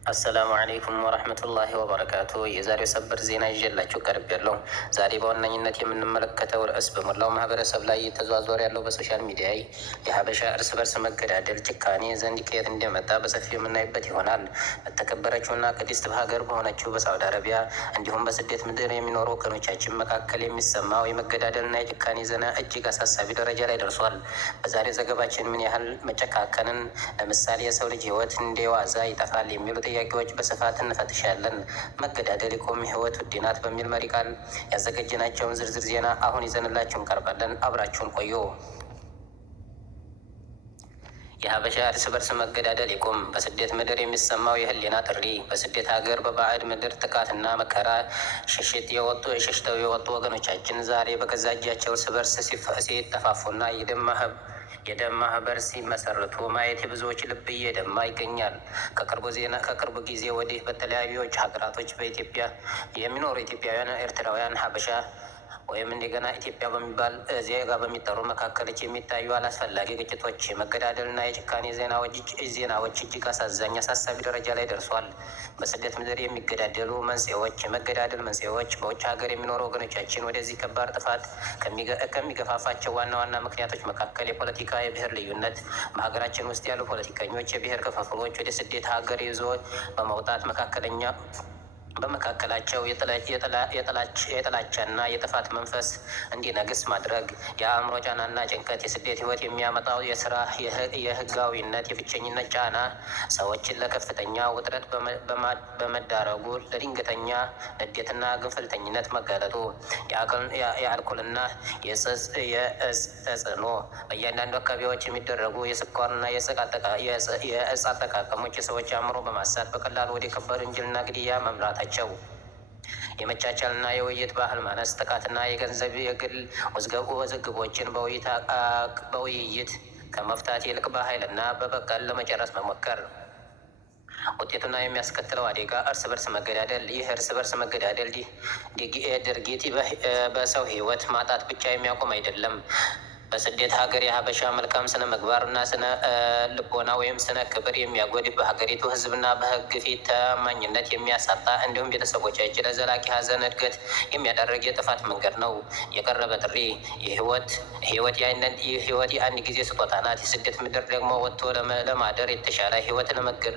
አሰላሙ አለይኩም ወረህመቱላሂ ወበረካቱ። የዛሬው ሰበር ዜና ይዤላችሁ ቀርብ ያለው ዛሬ በዋነኝነት የምንመለከተው ርዕስ በሞላው ማህበረሰብ ላይ እየተዟዟረ ያለው በሶሻል ሚዲያ የሀበሻ እርስ በርስ መገዳደል ጭካኔ ዘንድ ከየት እንደመጣ በሰፊው የምናይበት ይሆናል። በተከበረችውና ቅድስት ሀገር በሆነችው በሳውዲ አረቢያ እንዲሁም በስደት ምድር የሚኖሩ ወገኖቻችን መካከል የሚሰማው የመገዳደልና የጭካኔ ዜና እጅግ አሳሳቢ ደረጃ ላይ ደርሷል። በዛሬ ዘገባችን ምን ያህል መጨካከንን፣ ለምሳሌ የሰው ልጅ ህይወት እንደ ዋዛ ይጠፋል የሚሉ ጥያቄዎች በስፋት እንፈትሻለን። መገዳደል ይቁም፣ ህይወት ውድ ናት በሚል መሪ ቃል ያዘጋጀናቸውን ዝርዝር ዜና አሁን ይዘንላችሁ እንቀርባለን። አብራችሁን ቆዩ። የሀበሻ እርስ በርስ መገዳደል ይቁም፣ በስደት ምድር የሚሰማው የህሊና ጥሪ። በስደት ሀገር በባዕድ ምድር ጥቃትና መከራ ሸሽተው የወጡ ወገኖቻችን ዛሬ በገዛ እጃቸው እርስ በርስ ሲጠፋፉና የደም ማህበር ሲመሰርቱ ማየት የብዙዎች ልብ እየደማ ይገኛል። ከቅርቡ ጊዜ ወዲህ በተለያዩ የውጭ ሀገራቶች በኢትዮጵያ የሚኖሩ ኢትዮጵያውያን፣ ኤርትራውያን፣ ሀበሻ ወይም እንደገና ኢትዮጵያ በሚባል ዜጋ በሚጠሩ መካከሎች የሚታዩ አላስፈላጊ ግጭቶች፣ የመገዳደልና የጭካኔ ዜናዎች እጅግ አሳሳቢ ደረጃ ላይ ደርሷል። በስደት ምድር የሚገዳደሉ መንስኤዎች የመገዳደል መንስኤዎች በውጭ ሀገር የሚኖሩ ወገኖቻችን ወደዚህ ከባድ ጥፋት ከሚገፋፋቸው ዋና ዋና ምክንያቶች መካከል የፖለቲካ የብሔር ልዩነት፣ በሀገራችን ውስጥ ያሉ ፖለቲከኞች የብሔር ክፍፍሎች ወደ ስደት ሀገር ይዞ በመውጣት በመካከላቸው የጥላቻና የጥፋት መንፈስ እንዲነግስ ማድረግ፣ የአእምሮ ጫናና ጭንቀት፣ የስደት ህይወት የሚያመጣው የስራ የህጋዊነት የብቸኝነት ጫና ሰዎችን ለከፍተኛ ውጥረት በመዳረጉ፣ ለድንገተኛ ንዴትና ግንፍልተኝነት መጋለጡ፣ የአልኮልና የእጽ ተጽዕኖ፣ በእያንዳንዱ አካባቢዎች የሚደረጉ የስኳርና የእጽ አጠቃቀሞች የሰዎች አእምሮ በማሳት በቀላሉ ወደ ከባድ ወንጀልና ግድያ መምራታቸው፣ የመቻቻልና የውይይት ባህል ማነስ፣ ጥቃትና የገንዘብ የግል ውዝግቦችን በውይይት ከመፍታት ይልቅ በኃይልና በበቀል ለመጨረስ መሞከር ውጤቱና የሚያስከትለው አደጋ እርስ በርስ መገዳደል። ይህ እርስ በርስ መገዳደል ድርጊት በሰው ህይወት ማጣት ብቻ የሚያቆም አይደለም። በስደት ሀገር የሀበሻ መልካም ስነ ምግባርና ስነ ልቦና ወይም ስነ ክብር የሚያጎድፍ፣ በሀገሪቱ ህዝብና በህግ ፊት ታማኝነት የሚያሳጣ እንዲሁም ቤተሰቦቻችን ለዘላቂ ሀዘን እድገት የሚያደርግ የጥፋት መንገድ ነው። የቀረበ ጥሪ ህይወት የአንድ ጊዜ ስጦታ ናት። የስደት ምድር ደግሞ ወጥቶ ለማደር የተሻለ ህይወት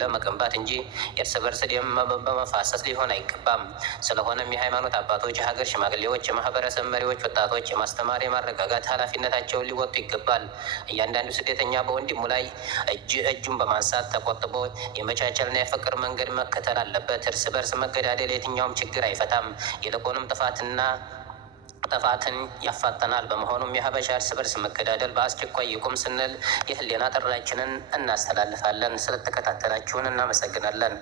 ለመገንባት እንጂ የእርስ በርስ ደም በመፋሰስ ሊሆን አይገባም። ስለሆነም የሃይማኖት አባቶች፣ የሀገር ሽማግሌዎች፣ የማህበረሰብ መሪዎች ወጣቶች የማስተማር የማረጋጋት ኃላፊነታቸው ሊወጡ ይገባል። እያንዳንዱ ስደተኛ በወንድሙ ላይ እጁን በማንሳት ተቆጥቦ የመቻቻልና የፍቅር መንገድ መከተል አለበት። እርስ በርስ መገዳደል የትኛውም ችግር አይፈታም፣ ይልቁንም ጥፋትን ያፋጠናል። በመሆኑም የሀበሻ እርስ በርስ መገዳደል በአስቸኳይ ይቁም ስንል የህሊና ጥሪያችንን እናስተላልፋለን። ስለተከታተላችሁን እናመሰግናለን።